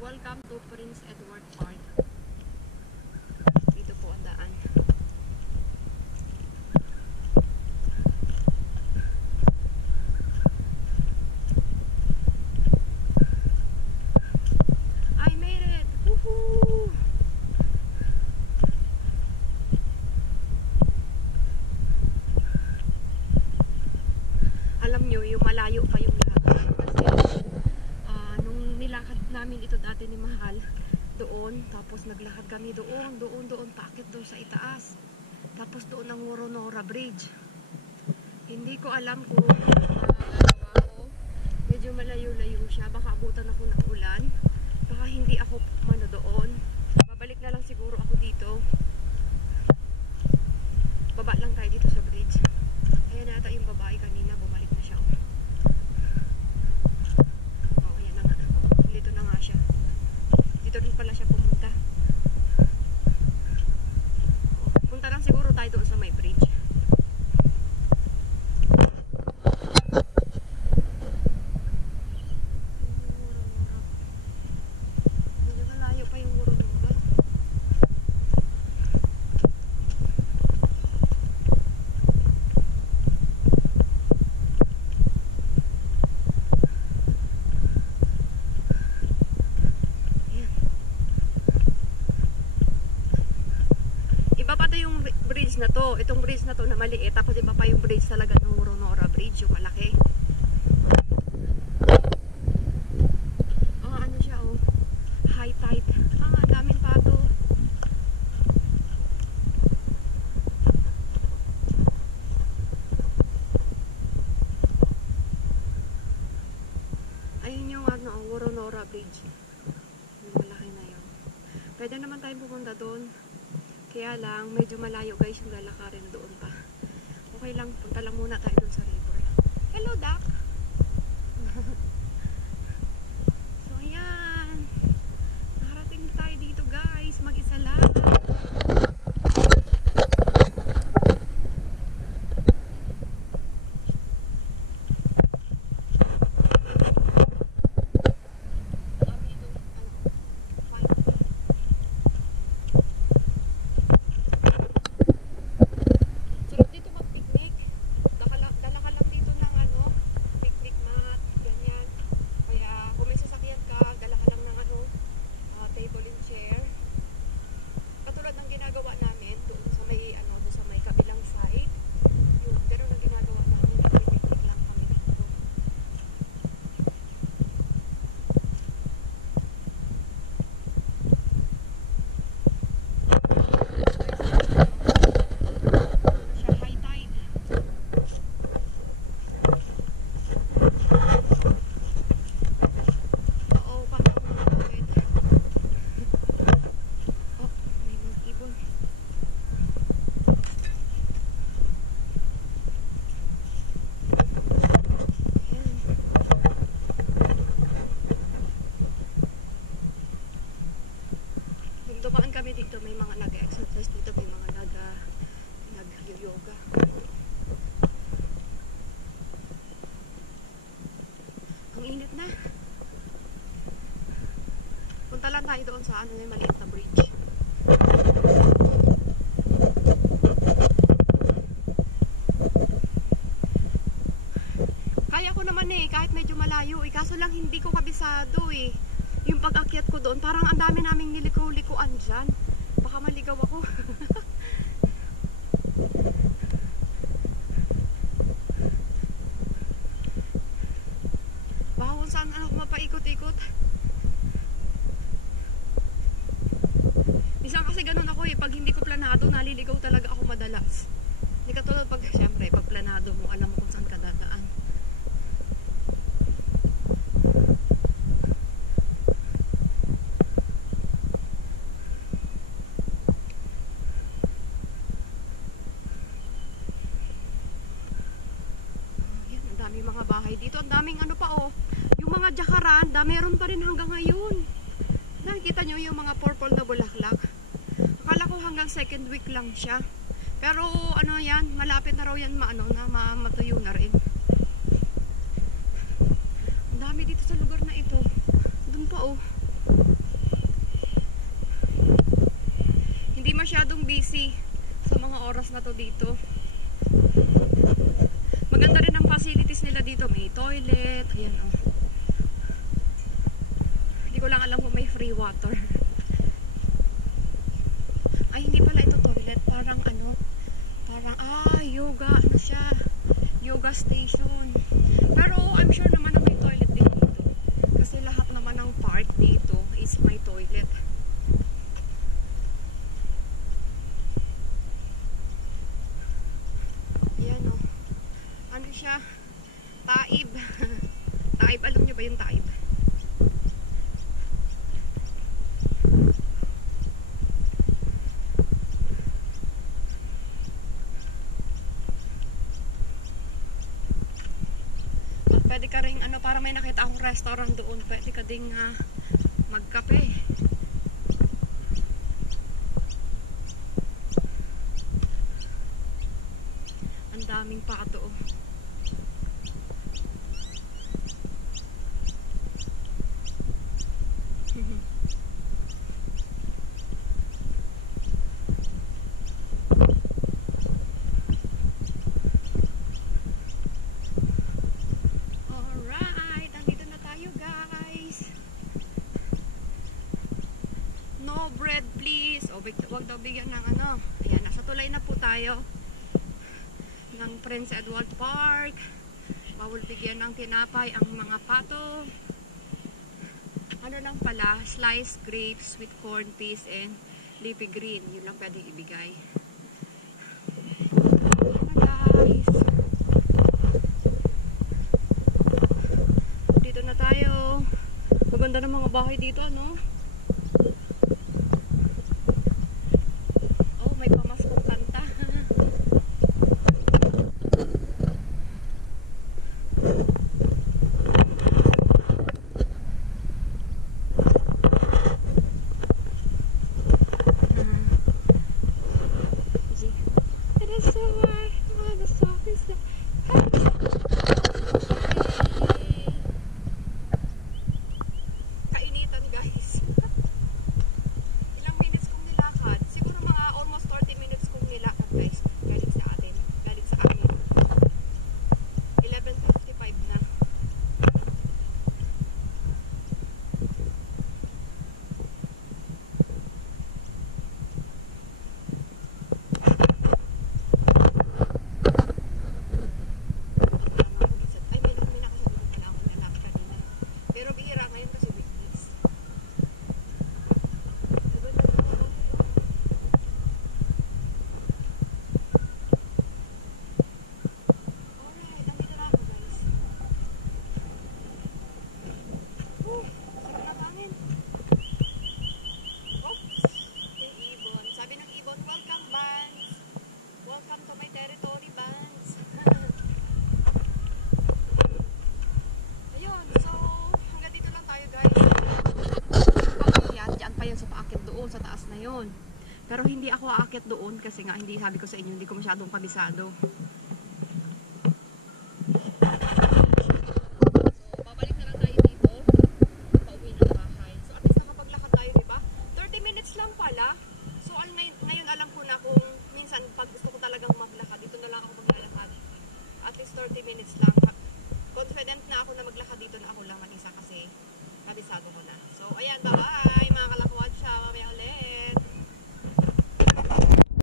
Welcome to Prince Edward Park. Dito po ang daan. I made it! Woohoo! Alam nyo, yung malayo pa yung lakad. Kasi nung nilakad namin ito dati ni Mahal, doon, tapos naglakad kami doon, paakit doon sa itaas. Tapos doon ang Woronora Bridge. Hindi ko alam kung medyo malayo-layo siya. Baka abutan ako ng ulan. Baka hindi ako mano doon. Babalik na lang siguro ako dito. Baba lang tayo dito sa bridge. Ayan na ata yung babae kanina. Bumalik na siya. Oh, ayan na nga. Dito na nga siya. Dito rin pala siya pumunta. Punta lang siguro tayo doon sa may bridge. Medyo malayo pa yung Woronora. Iba pa to yung bridge na to. Itong bridge na to na maliit. Tapos iba pa yung bridge talaga ng Woronora Bridge. Yung malaki. Ano siya oh. High tide. Daming pato. Ayun yung Woronora Bridge. Yung malaki na yun. Pwede naman tayong pumunta doon. Kaya lang, medyo malayo guys yung lalakarin doon pa. Okay lang, punta lang muna tayo doon sa river. Hello, Doc! So, ayan. Nakarating tayo dito guys. Mag-isa lang. Dumaan kami dito, may mga nag-exercise dito, may mga nag-yoga. Ang init na. Punta lang tayo doon sa yung maliit na bridge. Kaya ko naman kahit medyo malayo kaso lang hindi ko kabisado yung pag-akyat ko doon, parang ang dami naming niliko-likuan dyan. Baka maligaw ako. Baka kung saan ako mapaikot-ikot. Minsan kasi ganun ako pag hindi ko planado, naliligaw talaga ako madalas. Hindi katulad pag, syempre, pag planado mo, alam mo kung saan ka dadaan. May mga bahay dito. Ang daming yung mga jakaran, meron pa rin hanggang ngayon. Nakikita nyo yung mga purple na bulaklak. Akala ko hanggang second week lang siya. Pero yan, malapit na raw yan matuyo na rin. Ang dami dito sa lugar na ito. Doon pa Hindi masyadong busy sa mga oras na to dito. Maganda rin ang facilities nila dito. May toilet. Ayan o. Hindi ko lang alam kung may free water. Ay, hindi pala ito toilet. Parang ano. Parang, yoga. Ano siya? Yoga station. Pero I'm sure naman na may toilet din dito. Kasi lahat naman ng park dito is may toilet. Ayan o. Ano siya? Taib. Taib. Alam niyo ba yung Taib? Pwede ka rin, ano, para may nakita akong restaurant doon. Pwede ka ding magkape. Ang daming pato. Alright, nandito na tayo guys. No bread please. O, wag daw bigyan ng ano. Ayan, nasa tulay na po tayo ng Prince Edward Park. Bawal bigyan ng tinapay ang mga pato. Ano lang pala, sliced grapes with corn peas and leafy green. Yun lang pwedeng ibigay. Guys, dito na tayo. Maganda ng mga bahay dito, ano? Oh, may pamaskong kanta. Kainitan guys. Ilang minutes kong nilakad? Siguro mga almost 30 minutes kong nilakad guys. Galing sa atin. Galing sa amin. 11:55 na. Pero bihira ngayon kasi weekdays. Alright, andito na ako guys. Sarap na hangin. Oops, yung ibon. Sabi ng ibon, welcome Bans. Welcome to my territory, Bans. Ayun, so hanggang dito lang tayo guys. Diyan pa yun sa paakit doon sa taas na yun. Pero hindi ako aakyat doon kasi nga hindi, sabi ko sa inyo, hindi ko masyadong kabisado. So babalik na lang tayo dito. Pauwi ng bahay. So at least nakapaglakad tayo, diba? 30 minutes lang pala. So ngayon alam ko na kung minsan pag gusto ko talagang maglakad, dito na lang ako maglalakad. At least 30 minutes lang. Confident na ako na maglakad dito na ako lang mag-isa kasi kabisado ko na. So ayan, bye-bye!